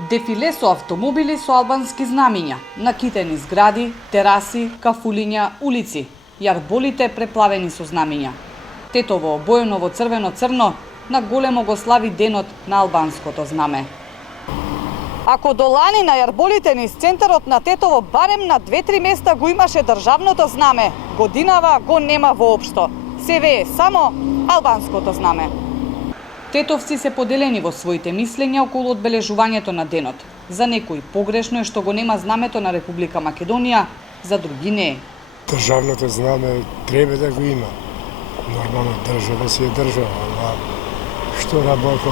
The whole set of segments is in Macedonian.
Дефиле со автомобили со албански знамиња, накитени згради, тераси, кафулиња, улици, јарболите преплавени со знамиња. Тетово обоено во црвено-црно на големо го слави денот на албанското знаме. Ако до лани на јарболите низ центарот на Тетово барем на 2-3 места го имаше државното знаме, годинава го нема воопшто. Се вее само албанското знаме. Тетовци се поделени во своите мислења околу одбележувањето на денот. За некои погрешно е што го нема знамето на Република Македонија, за други не е. Државното знаме треба да го има. Нормално држава си е држава, ама што работи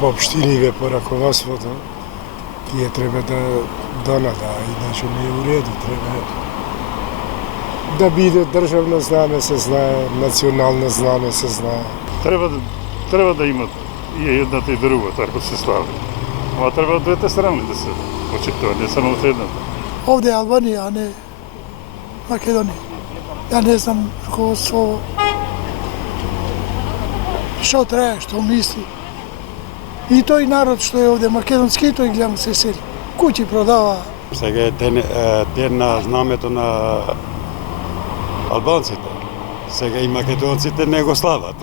по општиниве, по раководството, тие треба да донада, иначе не е у реду, треба да биде државно знаме се знае, национално знаме се знае. Треба да имат и едната и другата, ако се слави. Ама треба од двете страни да се почитува, не само од едната. Овде е Албанија, а не Македонија. Ја не знам што трае, што мисли. И тој народ што е овде македонски, тој гледам се сели. Куќи продава. Сега е ден на знамето на албанците. Сега и македонците не го слават.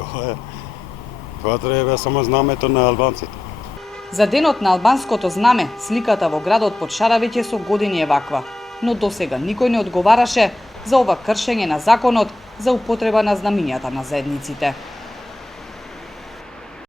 Тоа треба само знамето на албанците. За денот на албанското знаме, сликата во градот Подшара веќе со години е ваква, но досега никој не одговараше за ова кршење на законот за употреба на знамињата на заедниците.